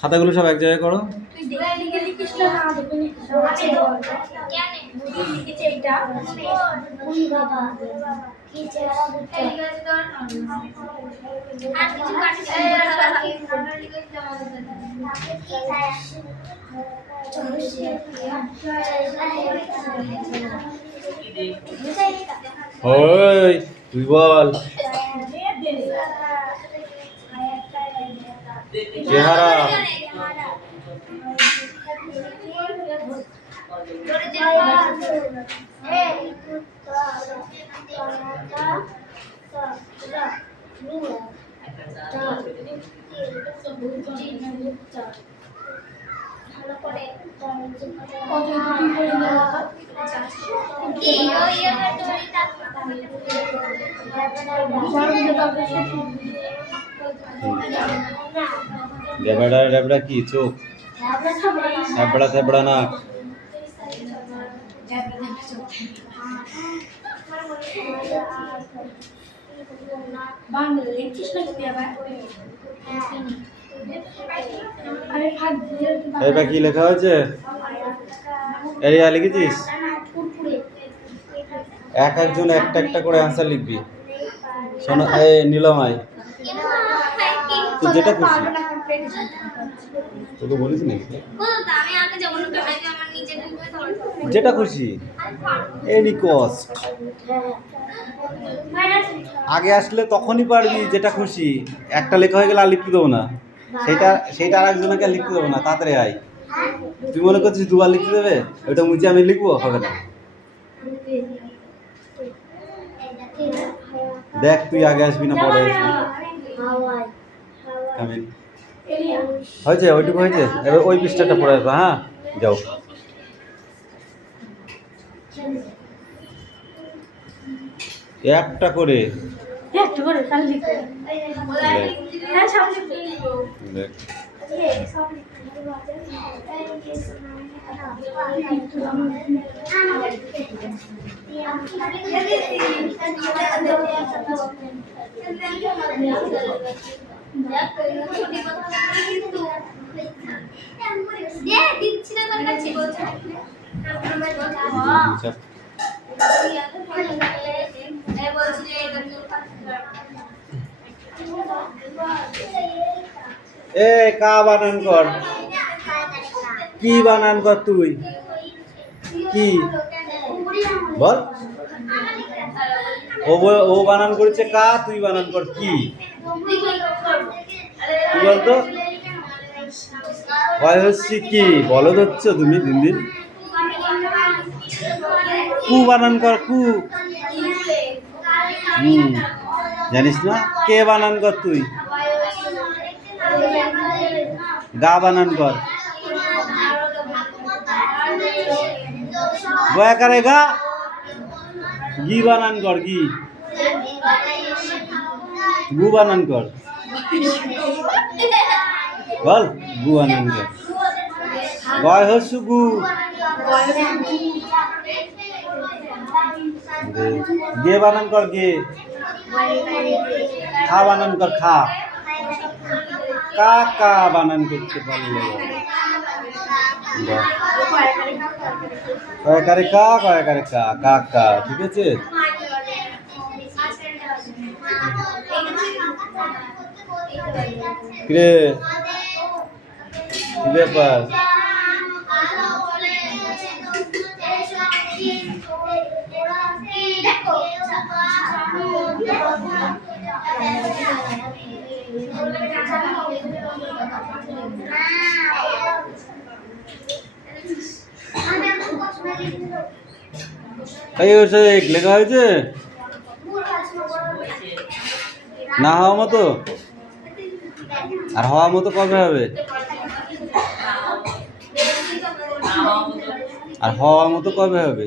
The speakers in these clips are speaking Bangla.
খাতাগুলো সব এক জায়গায় করো। ওই তুই বল চেহারা ডেবড়া ডেবড়া কি চোখ থেবড়া থেবড়া না এটা কি লেখা হয়েছে? এরিয়া লিখেছিস? এক একজন একটা একটা করে অ্যান্সার লিখবি। শোনো এই নীলমাই তুই যেটা খুশি তোকে বলিস নাকি যেটা খুশি এনি কস্ট আগে আসলে তখনই পারবি যেটা খুশি। একটা লেখা হয়ে গেলে আর লিখতে দেবো না, সেইটা আর একজনকে আর লিখতে দেবো না। তাড়াতাড়ি আয়। তুই মনে করছিস দুবার লিখতে দেবে? ওইটা মুছে আমি লিখবো? হবে না। দেখ তুই আগে আসবি না পরে আসবি? হয়েছে ওইটুকু হয়েছে। এবার ওই পৃষ্ঠাটা পড়ে আসবো। হ্যাঁ যাও। একটা করে এ কা বানান কর। কি বানান কর তুই? কি বল? ও বানান করেছে কা, তুই বানান কর কি? কি বলতো? ভয় হচ্ছে কি বলো হচ্ছ তুমি দিন দিন? কু বানান কর কু। জানিস না? কে বানান কর তুই? গা বানান কর। গয়াকারে গা। গি বানান কর গি। গু বানান কর। বল গু বানান কর। গয় হস্যু গু। গে বানান কর গে। খা বানান কর খা। কা কা বানান করতে পারলে কয়কারে কা কয়কারে কা কা কা। ঠিক আছে? কিরে কি ব্যাপার? এই হচ্ছে লেখা হয়েছে না হওয়া মতো, আর হওয়া মতো কবে হবে? আর হওয়া মতো কবে হবে?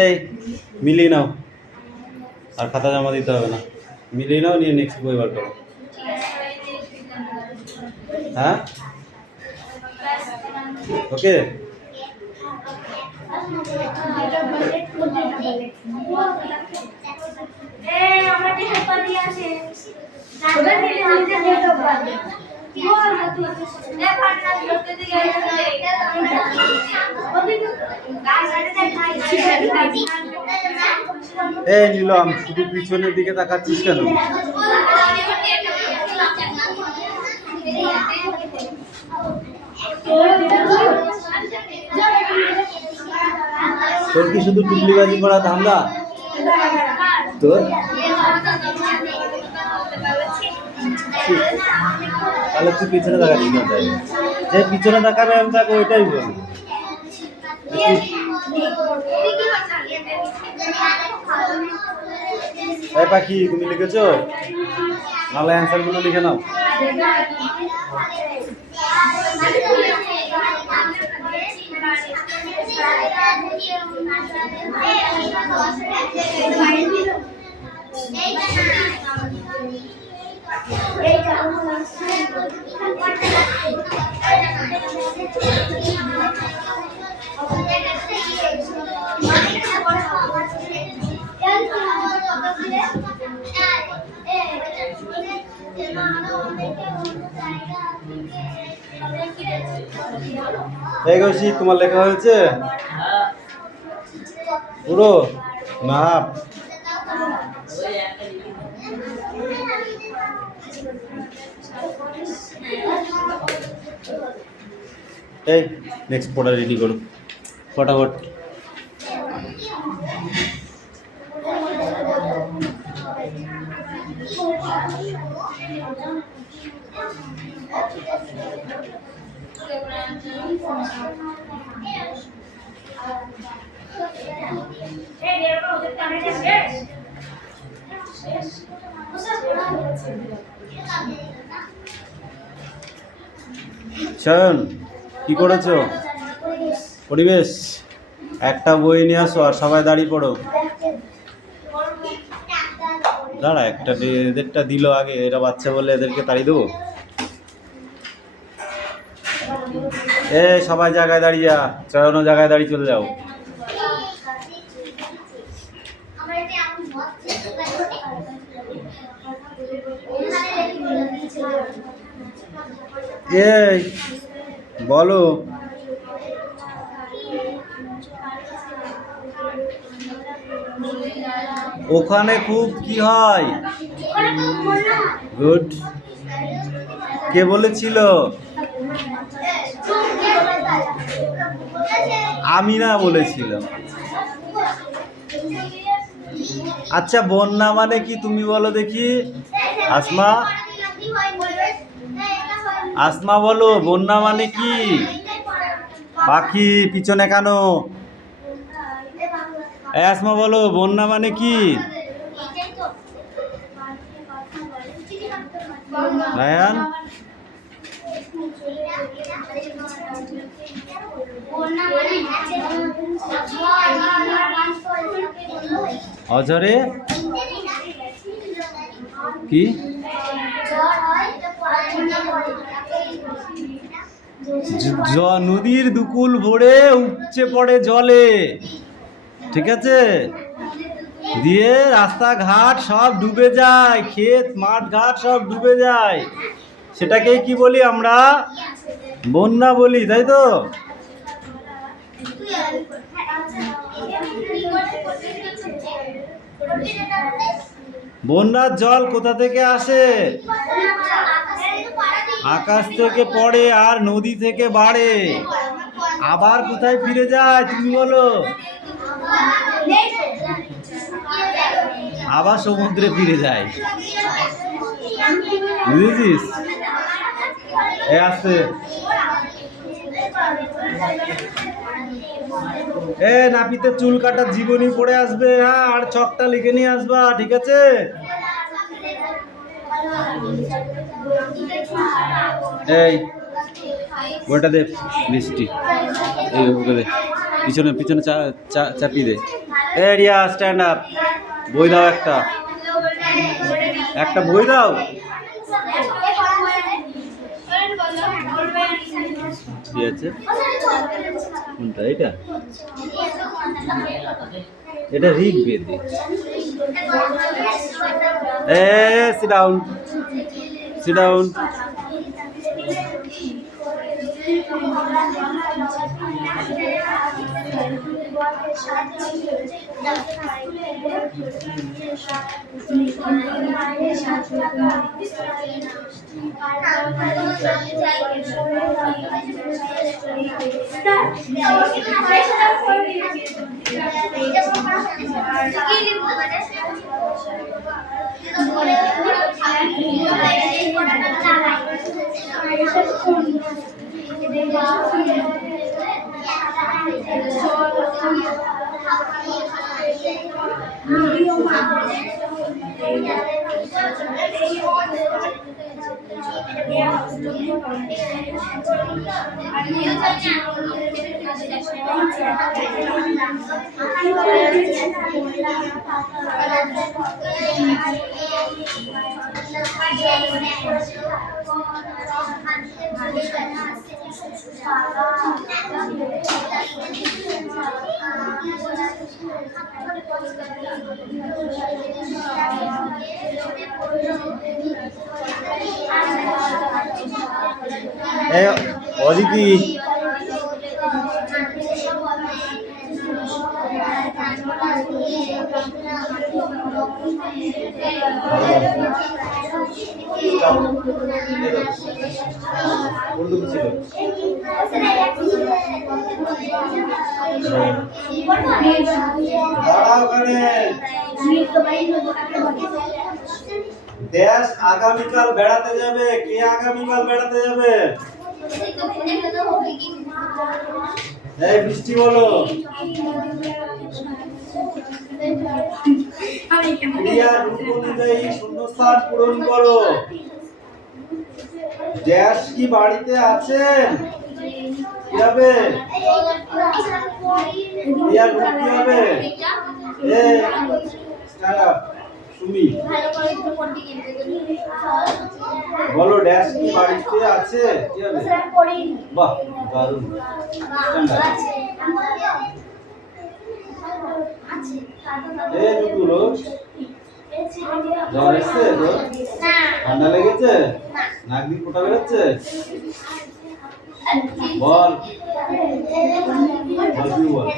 এই মিলিয়ে নাও, আর খাতা জমা দিতে হবে না, মিলিয়ে নাও, নিয়ে নেক্সট বই বার করো। হ্যাঁ ওকে। এই নিলাম, শুধু পিছনের দিকে তাকাচ্ছিস কেন? তোর কি শুধু টুকলিবাজি করা ধান্দা তোর? তাহলে তুই পিছনে তাকাচ্ছিস না, তাই যে পিছনে তাকাবে আমি তাকে ওইটাই বলি। এই পাখি, তুমি লিখেছো? নাহলে অ্যান্সার গুলো লিখে নাও। এই গেছি, তোমার লেখা হয়েছে পুরো না? এই নেক্সট পড়া রেডি করো ফটাফট। শয়ন, কি করেছো? পরিবেশ। একটা বই নিয়ে আসো আর সবাই দাঁড়িয়ে পড়ো। দাঁড়া, একটা এদেরটা দিল আগে, এরা বাচ্চা বলে এদেরকে তাড়িয়ে দেবো? এ সবাই জায়গায় দাঁড়িয়ে যা, চয়নও জায়গায় দাঁড়িয়ে চলে যাও। এই বলো, ওখানে খুব কি হয়? গুড। কে বলেছিল? আমি না বলেছিলাম। আচ্ছা, বন্যা মানে কি তুমি বলো দেখি? আসমা, আসমা বলো, বন্যা মানে কি? পাখি পিছনে কেন? আসমা বলো, বন্যা মানে কি? রায়ান, অঝরে কি? নদীর দুকুল ভরে উপচে পড়ে জলে, ঠিক আছে, দিয়ে রাস্তাঘাট সব ডুবে যায়, ক্ষেত মাঠ ঘাট সব ডুবে যায়, সেটাকে কি বলি আমরা? বন্যা বলি, তাই তো? বন্যার জল কোথা থেকে আসে? আকাশ থেকে পড়ে আর নদী থেকে বাড়ে, আবার কোথায় ফিরে যায় তুমি বলো? আবার সমুদ্রে ফিরে যায়, বুঝেছিস? এই আসছে, এ নাপিতে চুল কাটার জীবনী পড়ে আসবে, হ্যাঁ, আর চকটা লিখে নিয়ে আসবা, ঠিক আছে? এই ওটা দে, বৃষ্টি, এই ওকে দে, পিছনে পিছনে চাপিয়ে দে। এ রিয়া, স্ট্যান্ড আপ, বই দাও, একটা একটা বই দাও। কি আছে কোনটা? এটা এটা ঋগ্বেদে। Sit down, sit down. Aditi, দেশ আগামীকাল বেড়াতে যাবে, কে আগামীকাল বেড়াতে যাবে? এই বৃষ্টি বলো, ক্রিয়ার রূপ অনুযায়ী শূন্যস্থান পূরণ করো। দেশ কি বাড়িতে আছেন? কি হবে? ক্রিয়ার রূপ কি হবে? সুমি বলো, ড্যাশ কি বাড়িতে আছে? কি হবে? বাহ, দারুণ। এই দুটো জ্বর এসছে তো? ঠান্ডা লেগেছে? নাক দিয়ে ফোঁটা বেরোচ্ছে? বল, বল।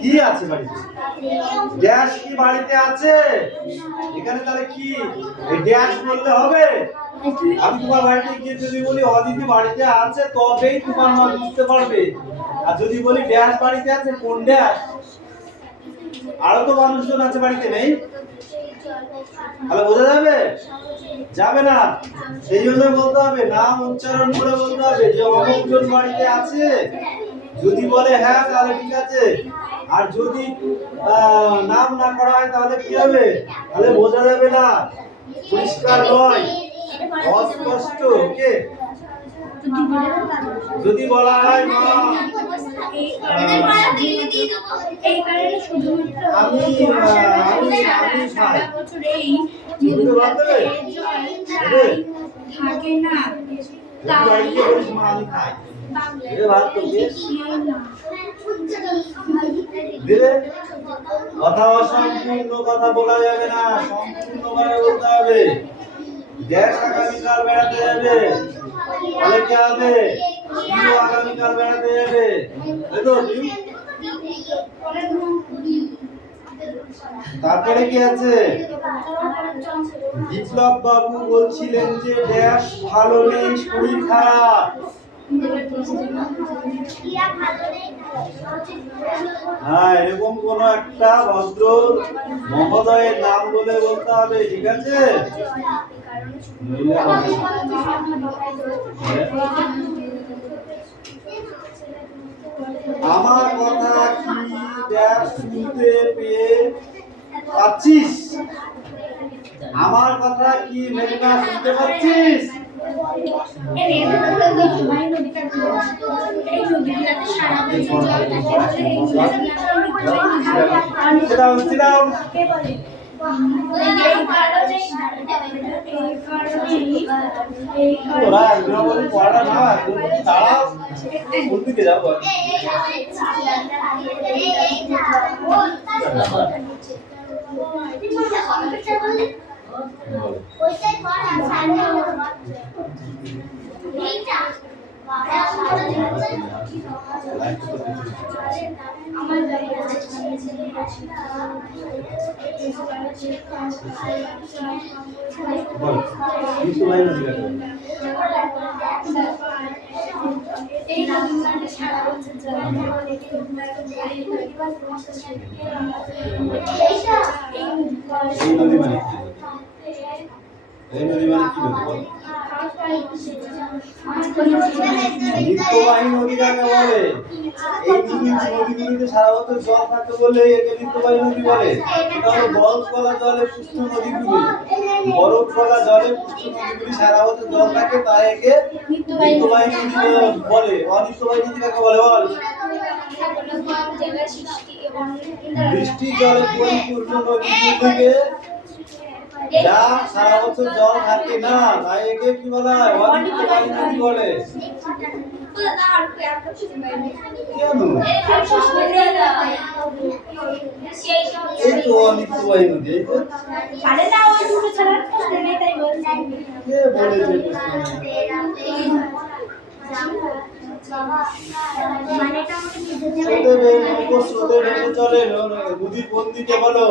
কি আছে বাড়িতে? ড্যাশ কি বাড়িতে আছে? এখানে তাহলে কি এই ড্যাশ বললে হবে? আমি তোমার বাড়িতে গিয়ে যদি বলি অদিতি বাড়িতে আছে, তবেই তোমার মা বুঝতে পারবে। আর যদি বলি ড্যাশ বাড়িতে আছে, কোন ড্যাশ? আরো তো মানুষজন আছে বাড়িতে, নেই? তাহলে বোঝা যাবে? যাবে না। সেই জন্য বলতে হবে, নাম উচ্চারণ করে বলতে হবে যে অমুকজন বাড়িতে আছে। যদি বলে হ্যাঁ তাহলে ঠিক আছে, আর যদি নাম না করা হয় তাহলে কি হবে? তাহলে বোঝা যাবে না, পরিষ্কার নয়, অস্পষ্ট। ওকে, যদি বলা হয় মা আমি থাকে না কথা অসম্পূর্ণ কথা বলা যাবে না, সম্পূর্ণভাবে বলতে হবে। গ্যাস আগামীকাল বেড়াতে যাবে, তাহলে কি হবে? আগামীকাল বেড়াতে যাবে, তাই তো? তারপরে কি আছে? বিপ্লব বাবু বলছিলেন যে ড্যাশ ভালো নেই, শরীর খারাপ। হ্যাঁ, এরকম কোন একটা ভদ্র মহোদয়ের নাম বলে বলতে হবে, ঠিক আছে? আমার কথা কি ড্যাশ শুনতে পেয়ে পাচ্ছিস? আমার কথা কি মেঘনা শুনতে পাচ্ছিস? নিত্যবাহী নদী কাকে বলে? এই নদীগুলিতে সারা বছর জল থাকে বলে একে নিত্যবাহী নদী বলে। এটা হলো বরফ গলা জলে পুষ্ট নদীগুলি। বরফ গলা জলে পুষ্ট নদীগুলি সারা বছর জল থাকে, তাই একে নিত্যবাহী নদী বলে। অনিত্যবাহী নদী কাকে বলে বল? বৃষ্টি জলে পরিপূর্ণ নদীগুলিকে যা সারা বছর জল থাকে না, তাই একে কি বলা হয়? অনিত্যবাহী নদী বলে। কেন? এই তো অনিত্যবাহী নদী। কে বলেছে? স্রোতে ভেসে চলে নদী কোন দিকে বলো?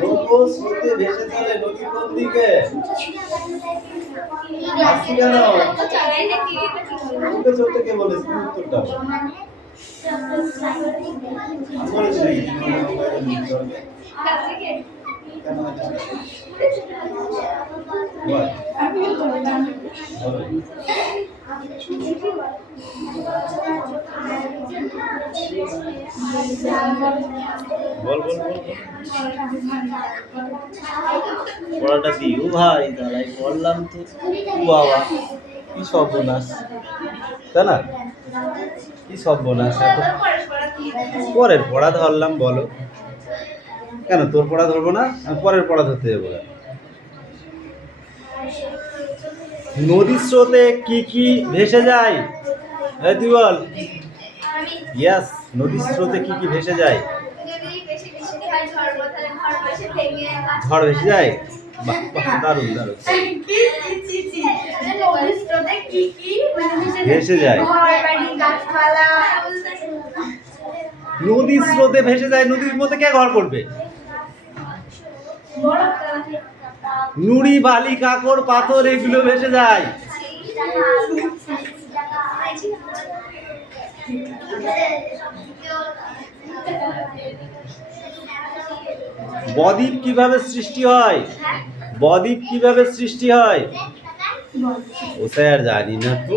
নৌকো স্রোতে ভেসে চলে নদী কোন দিকে? আসছি কেন? নৌকো চলতে কে বলেছে? উত্তরটা বলেছি বল বল বল। পড়াটা দিও ভাই, দাঁড়াই বললাম তো। বাবা কি সর্বনাশ, তাই না? কি সর্বনাশ। পরের পড়া ধরলাম, বলো কেন? তোর পড়া ধরবো না? আমি পরের পড়া ধরতে যাবো। নদীর স্রোতে কি কি ভেসে যায়? তুই বল। ইয়েস, নদীর স্রোতে কি কি ভেসে যায়? ঝড় ভেসে যায়। বাহ বাহ, দারুণ দারুণ। ভেসে যায়, নদীর স্রোতে ভেসে যায়। নদীর মধ্যে কে ঘর করবে? নুড়ি বালি কাকড় পাথর এগুলো ভেসে যায়। বদ্বীপ কিভাবে সৃষ্টি হয়? বদ্বীপ কিভাবে সৃষ্টি হয়? ও স্যার জানি না তো।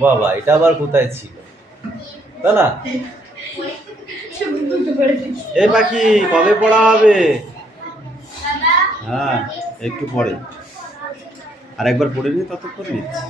বাবা, এটা আবার কোথায় ছিল? তাই না? এই পাখি কবে পড়া হবে? হ্যাঁ, একটু পরে। আরেকবার পড়ে নিয়ে ততক্ষণ নিচ্ছি।